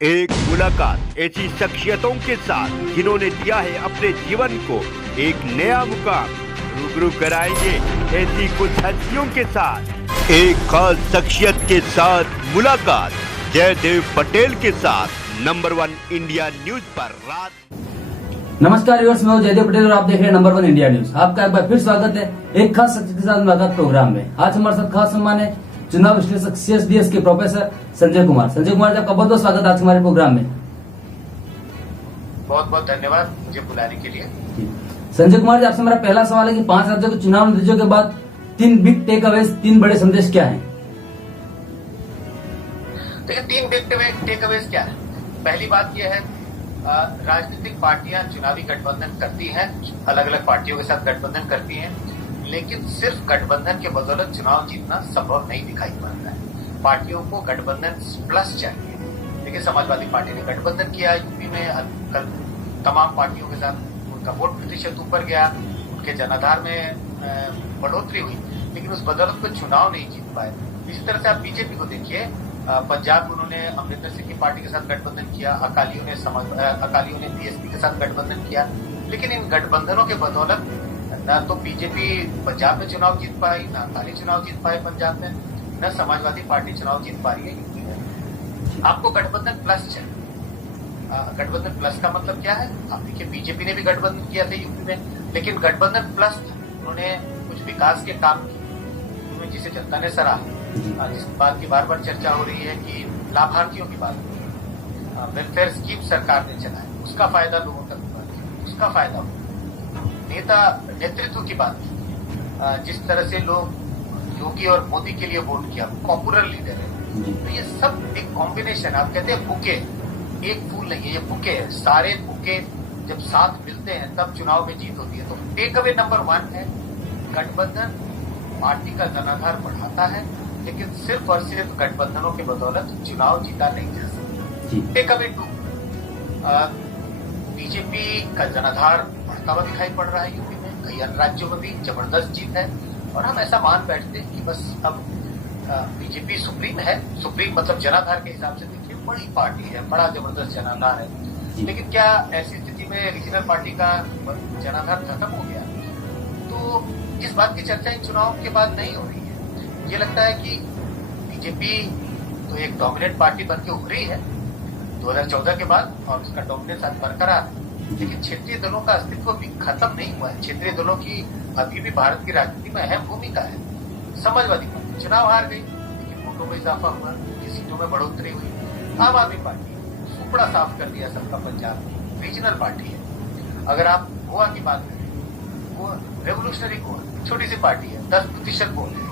एक मुलाकात ऐसी शख्सियतों के साथ जिन्होंने दिया है अपने जीवन को एक नया मुकाम। रूबरू कराएंगे ऐसी कुछ हस्तियों के साथ एक खास शख्सियत के साथ मुलाकात। जयदेव पटेल के साथ नंबर 1 इंडिया न्यूज पर रात। नमस्कार व्यूअर्स, मैं हूं जयदेव पटेल और आप देख रहे हैं नंबर 1 इंडिया न्यूज। आपका एक बार फिर स्वागत है एक खास शख्सियत के साथ मुलाकात प्रोग्राम में। आज हमारे साथ खास सम्मान है चुनाव विश्लेषक CSDS के प्रोफेसर संजय कुमार। संजय कुमार जी, आपका बहुत बहुत स्वागत आज हमारे प्रोग्राम में। बहुत बहुत धन्यवाद मुझे बुलाने के लिए। संजय कुमार जी, आपसे मेरा पहला सवाल है कि 5 राज्यों के चुनाव नतीजों के बाद 3 बिग टेक अवेज, 3 बड़े संदेश क्या हैं? देखिए, 3 बिग टेक अवेज क्या है। पहली बात यह है, राजनीतिक पार्टियां चुनावी गठबंधन करती हैं, अलग अलग पार्टियों के साथ गठबंधन करती हैं, लेकिन सिर्फ गठबंधन के बदौलत चुनाव जीतना संभव नहीं दिखाई पड़ता है। पार्टियों को गठबंधन प्लस चाहिए। देखिए, समाजवादी पार्टी ने गठबंधन किया यूपी में, तमाम पार्टियों के साथ उनका वोट प्रतिशत ऊपर गया, उनके जनाधार में बढ़ोतरी हुई, लेकिन उस बदौलत को चुनाव नहीं जीत पाए। इसी तरह से आप बीजेपी को देखिए, पंजाब में उन्होंने अमरिंदर सिंह की पार्टी के साथ गठबंधन किया, अकालियों ने BSP के साथ गठबंधन किया, लेकिन इन गठबंधनों के बदौलत न तो बीजेपी पंजाब में चुनाव जीत पाई, न अकाली चुनाव जीत पाए पंजाब में, न समाजवादी पार्टी चुनाव जीत पा रही है यूपी में। आपको गठबंधन प्लस चाहिए। गठबंधन प्लस का मतलब क्या है? आप देखिए, बीजेपी ने भी गठबंधन किया था यूपी में, लेकिन गठबंधन प्लस था। उन्होंने कुछ विकास के काम किए जिसे जनता ने सराहा। जिस बात की बार बार चर्चा हो रही है कि लाभार्थियों की बात हो रही है, वेलफेयर स्कीम सरकार ने चलाए, उसका फायदा लोगों तक हुआ, उसका फायदा हुआ। नेता नेतृत्व की बात की, जिस तरह से लोग योगी और मोदी के लिए वोट किया, पॉपुलर लीडर है, तो ये सब एक कॉम्बिनेशन। आप कहते हैं बुके, एक फूल नहीं है, ये बुके है। सारे बुके जब साथ मिलते हैं तब चुनाव में जीत होती है। तो टेक अवे नंबर 1 है, गठबंधन पार्टी का जनाधार बढ़ाता है, लेकिन सिर्फ और सिर्फ गठबंधनों के बदौलत चुनाव जीता नहीं जा सकता। टेक अवे 2, बीजेपी का जनाधार बढ़ता हुआ दिखाई पड़ रहा है यूपी में, कई अन्य राज्यों में भी जबरदस्त जीत है, और हम ऐसा मान बैठते हैं कि बस अब बीजेपी सुप्रीम है। सुप्रीम मतलब जनाधार के हिसाब से देखिए बड़ी पार्टी है, बड़ा जबरदस्त जनाधार है, लेकिन क्या ऐसी स्थिति में रीजनल पार्टी का जनाधार खत्म हो गया? तो इस बात की चर्चा इन चुनाव के बाद नहीं हो रही है। ये लगता है कि बीजेपी तो एक डोमिनेंट पार्टी बन के उभरी है 2014 के बाद, और उसका डोमिनेंस आज बरकरार है, लेकिन क्षेत्रीय दलों का अस्तित्व भी खत्म नहीं हुआ है। क्षेत्रीय दलों की अभी भी भारत की राजनीति में अहम भूमिका है। समाजवादी पार्टी चुनाव हार गई, लेकिन वोटों में इजाफा हुआ, सीटों में बढ़ोतरी हुई। आम आदमी पार्टी सुपड़ा साफ कर दिया सबका पंजाब में, रीजनल पार्टी है। अगर आप गोवा की बात करें, वो रेवोल्यूशनरी गोवा छोटी सी पार्टी है, 10% वोट है।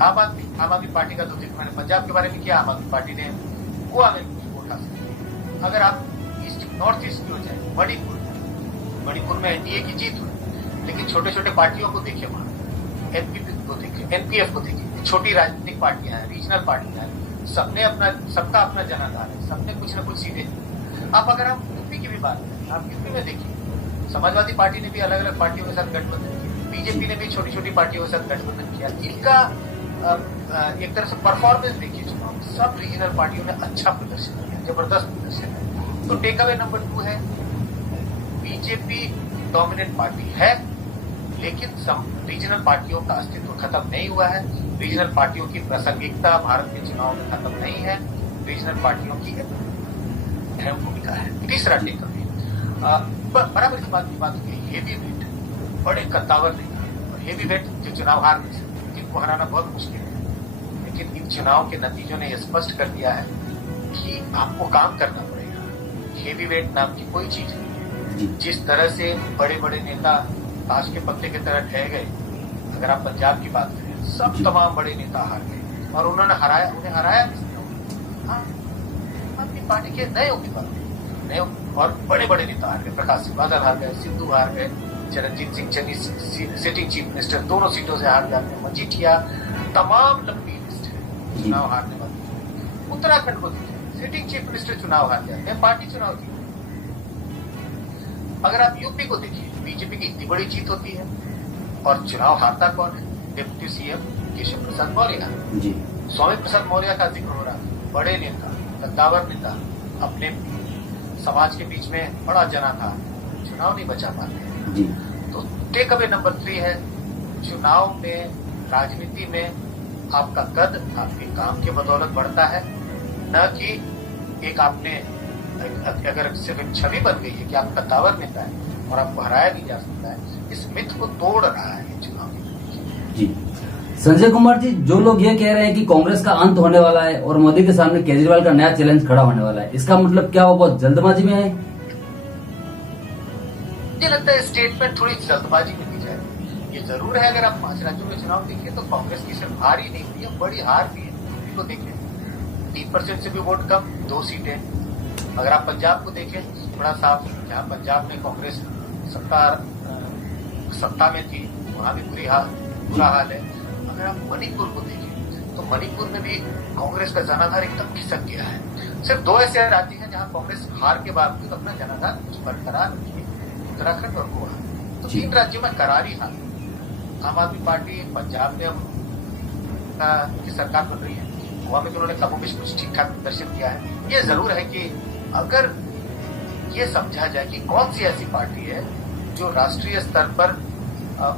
आम आदमी पार्टी का तो जिक्र मैंने पंजाब के बारे में किया, आम आदमी पार्टी ने गोवा में कुछ वोट हासिल किया। अगर आप नॉर्थ ईस्ट की हो जाए, मणिपुर में एनडीए की जीत हुई, लेकिन छोटे छोटे पार्टियों को देखिए, वहां एनपीपी को देखिए, NPF को देखिए, छोटी राजनीतिक पार्टियां हैं, रीजनल पार्टियां हैं, सबका अपना जनाधार है, सबने कुछ न कुछ सीधे। आप अगर आप यूपी की भी बात करें, आप यूपी में देखिए, समाजवादी पार्टी ने भी अलग अलग पार्टियों के साथ गठबंधन किया, बीजेपी ने भी छोटी छोटी पार्टियों के साथ गठबंधन किया। इनका एक तरह से परफॉर्मेंस देखिए चुनाव में, सब रीजनल पार्टियों ने अच्छा प्रदर्शन किया, जबरदस्त प्रदर्शन है। तो टेक अवे नंबर 2 है, बीजेपी डोमिनेंट पार्टी है, लेकिन रीजनल पार्टियों का अस्तित्व खत्म नहीं हुआ है। रीजनल पार्टियों की प्रासंगिकता भारत के चुनाव में खत्म नहीं है। रीजनल पार्टियों की अहम भूमिका है। तीसरा टेक अवे, बराबर इस बात की बात होती है, हेवी वेट, बड़े कद्दावर नहीं है, और हेवी वेट जो चुनाव हार नहीं सकते, जिनको हराना बहुत मुश्किल है, लेकिन इन चुनाव के नतीजों ने यह स्पष्ट कर दिया है कि आपको काम करना पड़ेगा। हेवी वेट नाम की कोई चीज नहीं है। जिस तरह से बड़े बड़े नेता ताश के पत्ते की तरह ढह गए, अगर आप पंजाब की बात करें, सब तमाम बड़े नेता हार गए, और उन्हें हराया किसने? हाँ, अपनी पार्टी के नए उम्मीदवार, और बड़े बड़े नेता हार गए। प्रकाश सिंह बादल हार गए, सिद्धू हार गए, Charanjit Singh Channi sitting chief minister दोनों सीटों से हार जाते, मजीठिया, तमाम लंबी लिस्ट है चुनाव हारने वाले। उत्तराखंड को देखिए, सिटिंग चीफ मिनिस्टर चुनाव हार जाते हैं, पार्टी चुनाव जीती। अगर आप यूपी को देखिए, बीजेपी की इतनी बड़ी जीत होती है, और चुनाव हारता कौन है? Deputy CM Keshav Prasad Maurya. स्वामी प्रसाद मौर्य का जिक्र हो रहा है, बड़े नेता, कद्दावर नेता, अपने समाज के बीच में बड़ा जनाधार, चुनाव नहीं बचा पाते जी। तो टेक अवे नंबर 3 है, चुनाव में, राजनीति में आपका कद आपके काम के बदौलत बढ़ता है, न कि एक आपने अगर सिर्फ एक छवि बन गई है कि आप कद्दावर नेता है और आपको हराया नहीं जा सकता है। इस मिथ को तोड़ रहा है ये चुनाव जी। संजय कुमार जी, जो लोग ये कह रहे हैं कि कांग्रेस का अंत होने वाला है और मोदी के सामने केजरीवाल का नया चैलेंज खड़ा होने वाला है, इसका मतलब क्या वो बहुत जल्दबाजी में है? मुझे लगता है स्टेटमेंट थोड़ी जल्दबाजी में दी जाए। ये जरूर है, अगर आप 5 राज्यों में चुनाव देखिए तो कांग्रेस की सिर्फ हार ही नहीं हुई है, बड़ी हार भी है। तो देखिए 3% से भी वोट कम, 2 सीटें। अगर आप पंजाब को देखें, बड़ा साफ, जहां पंजाब में कांग्रेस सत्ता में थी वहां भी बुरा हाल है। अगर आप मणिपुर को देखें तो मणिपुर में भी कांग्रेस का जनाधार एकदम खिसक गया है। सिर्फ 2 ऐसे राज्य हैं जहां कांग्रेस हार के बावजूद अपना जनाधार कुछ बरकरार रखी है, उत्तराखंड और गोवा। तो 3 राज्यों में करारी हार। आम आदमी पार्टी पंजाब में की सरकार बन रही है, गोवा में तो उन्होंने कमोबेश कुछ ठीक ठाक प्रदर्शन किया है। ये जरूर है कि अगर ये समझा जाए कि कौन सी ऐसी पार्टी है जो राष्ट्रीय स्तर पर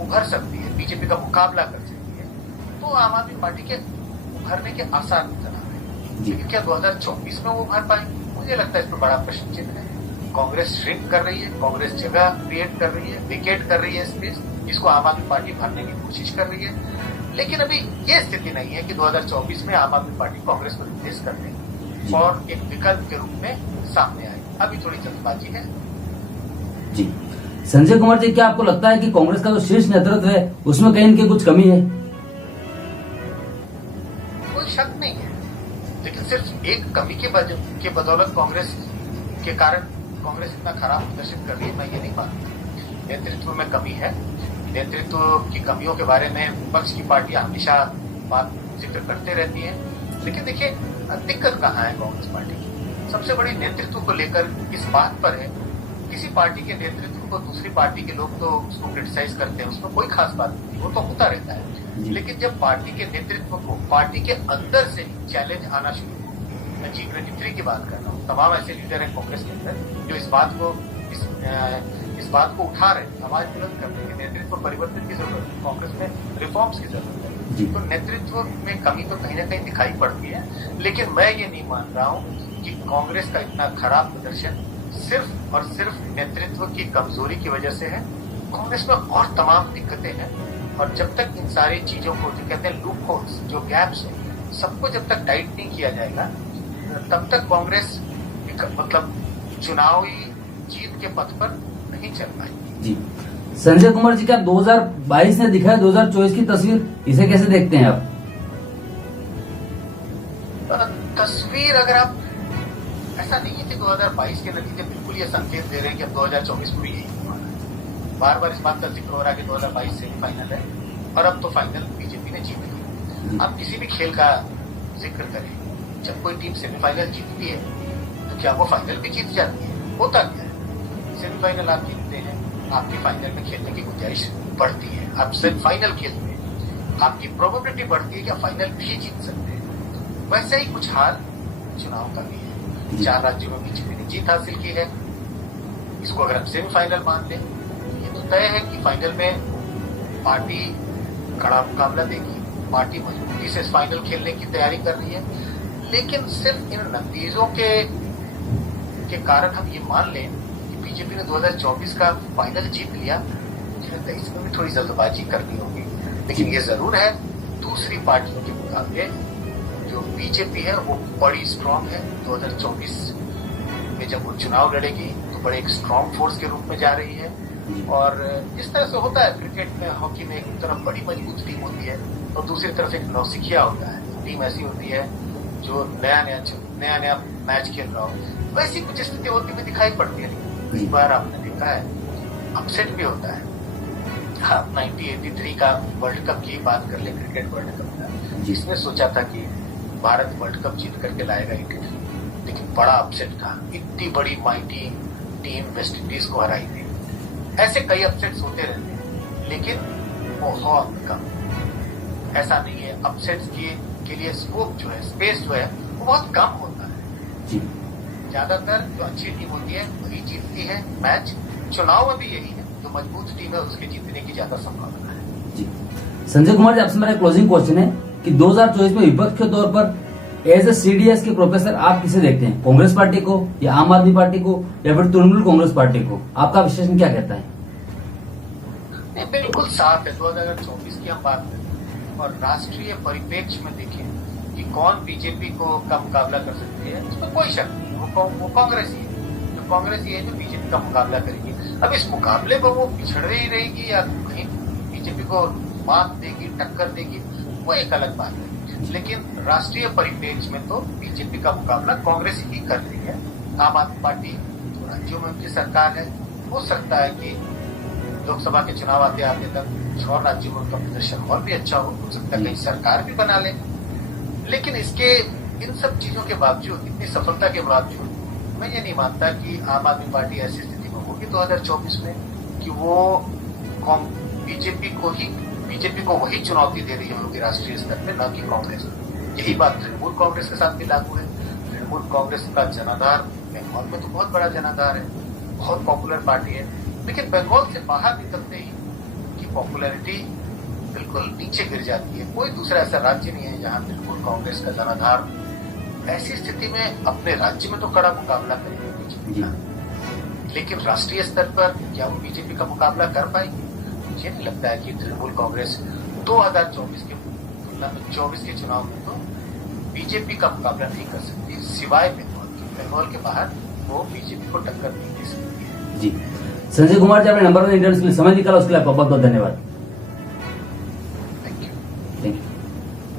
उभर सकती है, बीजेपी का मुकाबला कर सकती है, तो आम आदमी पार्टी के उभरने के आसार नजर आ रहे हैं। लेकिन क्या 2024 में वो उभर पाएंगे? मुझे लगता है इस पर बड़ा प्रश्न चिन्ह है। कांग्रेस श्रिंक कर रही है, कांग्रेस जगह क्रिएट कर रही है, विकेट कर रही है स्पेस, जिसको आम आदमी पार्टी भरने की कोशिश कर रही है। लेकिन अभी ये स्थिति नहीं है कि 2024 में आम आदमी पार्टी कांग्रेस को रिप्लेस कर देगी और एक विकल्प के रूप में सामने आएगी। अभी थोड़ी जल्दबाजी है जी। संजय कुमार जी, क्या आपको लगता है कि कांग्रेस का जो शीर्ष नेतृत्व है उसमें कहीं इनकी कुछ कमी है? कोई शक नहीं है, लेकिन सिर्फ एक कमी के बदौलत कांग्रेस के कारण कांग्रेस इतना खराब प्रदर्शन कर रही है, मैं ये नहीं मानता। नेतृत्व में कमी है, नेतृत्व की कमियों के बारे में विपक्ष की पार्टियां हमेशा बात जिक्र करते रहती हैं। लेकिन देखिए दिक्कत कहाँ है कांग्रेस पार्टी की? सबसे बड़ी नेतृत्व को लेकर इस बात पर है, किसी पार्टी के नेतृत्व को दूसरी पार्टी के लोग तो उसको क्रिटिसाइज करते हैं, उसमें कोई खास बात नहीं, वो तो होता रहता है। लेकिन जब पार्टी के नेतृत्व को पार्टी के अंदर से चैलेंज आना शुरू, मैं G23 की बात कर रहा हूँ, तमाम ऐसे लीडर हैं कांग्रेस के अंदर जो इस बात को उठा रहे हैं, आवाज बुलंद कर रहे हैं, नेतृत्व परिवर्तन की जरूरत है, कांग्रेस में रिफॉर्म्स की जरूरत है। तो नेतृत्व में कमी तो कहीं ना कहीं दिखाई पड़ती है, लेकिन मैं ये नहीं मान रहा हूँ कि कांग्रेस का इतना खराब प्रदर्शन सिर्फ और सिर्फ नेतृत्व की कमजोरी की वजह से है। कांग्रेस में और तमाम दिक्कतें हैं, और जब तक इन सारी चीजों को, जो कहते हैं लूप होल्स, जो गैप्स हैं, सबको जब तक टाइट नहीं किया जाएगा तब तक कांग्रेस मतलब चुनावी जीत के पथ पर नहीं चल पाएगी। जी। संजय कुमार जी, क्या 2022 ने दिखाया 2024 की तस्वीर, इसे कैसे देखते हैं आप? तस्वीर, अगर आप, ऐसा नहीं है कि 2022 के नतीजे बिल्कुल ये संकेत दे रहे हैं कि अब 2024 में भी यही होगा। बार बार इस बात का जिक्र हो रहा है कि 2022 सेमीफाइनल है और अब तो फाइनल बीजेपी ने जीत लिया। आप किसी भी खेल का जिक्र करें, जब कोई टीम सेमीफाइनल जीतती है तो क्या वो फाइनल भी जीत जाती है? होता क्या है, सेमीफाइनल आप जीतते हैं, आपकी फाइनल में खेलने की गुंजाइश बढ़ती है, आप सेमीफाइनल खेलते हैं, आपकी प्रोबेबिलिटी बढ़ती है कि आप फाइनल भी जीत सकते हैं। वैसे ही कुछ हाल चुनाव का भी है। 4 राज्यों में बीजेपी ने जीत हासिल की है, इसको अगर हम सेमीफाइनल मान लें तो ये तो तय है कि फाइनल में पार्टी कड़ा मुकाबला देगी, पार्टी मजबूती से इस फाइनल खेलने की तैयारी कर रही है। लेकिन सिर्फ इन नतीजों के कारण हम ये मान लें कि बीजेपी ने 2024 का फाइनल जीत लिया, मुझे लगता है इसमें भी थोड़ी जल्दबाजी करनी होगी। लेकिन ये जरूर है, दूसरी पार्टियों के मुकाबले जो बीजेपी है वो बड़ी स्ट्रांग है। 2024 में जब वो चुनाव लड़ेगी तो बड़े एक स्ट्रांग फोर्स के रूप में जा रही है। और जिस तरह से होता है क्रिकेट में, हॉकी में, एक तरफ बड़ी मजबूत टीम होती है और दूसरी तरफ एक नौसिखिया होता है, टीम ऐसी होती है जो नया मैच खेल रहा हो, वैसी कुछ स्थिति होती हुई दिखाई पड़ती है। कई बार आपने देखा है अपसेट भी होता है। आप 1983 का वर्ल्ड कप की बात कर ले, क्रिकेट वर्ल्ड कप का, जिसने सोचा था कि भारत वर्ल्ड कप जीत करके लाएगा इंडिया, लेकिन बड़ा अपसेट था, इतनी बड़ी माइटी टीम वेस्ट इंडीज को हराई थी। ऐसे कई अपसेट्स होते रहते हैं, लेकिन बहुत कम, ऐसा नहीं है। अपसेट्स के लिए स्कोप जो है, स्पेस जो है, वो बहुत कम होता है। ज्यादातर जो अच्छी टीम होती है वही जीतती है मैच। चुनाव में भी यही है, जो मजबूत टीम है उसके जीतने की ज्यादा संभावना है। जी संजय कुमार जी, आपसे मेरा क्लोजिंग क्वेश्चन है कि 2024 में विपक्ष के तौर पर एज ए सीडीएस के प्रोफेसर आप किसे देखते हैं, कांग्रेस पार्टी को या आम आदमी पार्टी को या फिर तृणमूल कांग्रेस पार्टी को? आपका विश्लेषण क्या कहता है? बिल्कुल साफ है। 2024 की हम बात करें और राष्ट्रीय परिप्रेक्ष्य में देखें कि कौन बीजेपी को का मुकाबला कर सकती है, इसमें कोई शक नहीं है, वो कांग्रेस ही है। तो कांग्रेस ही है जो बीजेपी का मुकाबला करेगी। अब इस मुकाबले में वो पिछड़ ही रहेगी या कहीं बीजेपी को मात देगी, टक्कर देगी, वो एक अलग बात है। लेकिन राष्ट्रीय परिप्रेक्ष्य में तो बीजेपी का मुकाबला कांग्रेस ही कर रही है। आम आदमी पार्टी तो राज्यों में उनकी सरकार है, हो सकता है कि लोकसभा के चुनाव आते तक कुछ और राज्यों में उनका प्रदर्शन और भी अच्छा हो सकता है कहीं सरकार भी बना ले। लेकिन इसके इन सब चीजों के बावजूद, इतनी सफलता के बावजूद, मैं ये नहीं मानता कि आम आदमी पार्टी ऐसी स्थिति में होगी 2024 में कि वो बीजेपी को वही चुनौती दे रही होगी राष्ट्रीय स्तर पे, न कि कांग्रेस। यही बात तृणमूल कांग्रेस के साथ भी लागू है। तृणमूल कांग्रेस का जनाधार बंगाल में तो बहुत बड़ा जनाधार है, बहुत पॉपुलर पार्टी है, लेकिन बंगाल से बाहर निकलते ही की पॉपुलैरिटी बिल्कुल नीचे गिर जाती है। कोई दूसरा ऐसा राज्य नहीं है जहां तृणमूल कांग्रेस का जनाधार। ऐसी स्थिति में अपने राज्य में तो कड़ा मुकाबला करेंगे बीजेपी का, लेकिन राष्ट्रीय स्तर पर क्या वो बीजेपी का मुकाबला कर पाएगी? मुझे नहीं लगता है कि तृणमूल कांग्रेस 2024 के तुलना में 24 के चुनाव में तो बीजेपी का मुकाबला नहीं कर सकती, सिवाय बंगाल के बाहर वो बीजेपी को टक्कर नहीं दे सकती है। जी संजय कुमार जी, आपने नंबर 1 इंडियन के लिए समय निकाला, उसके लिए आपका बहुत बहुत धन्यवाद।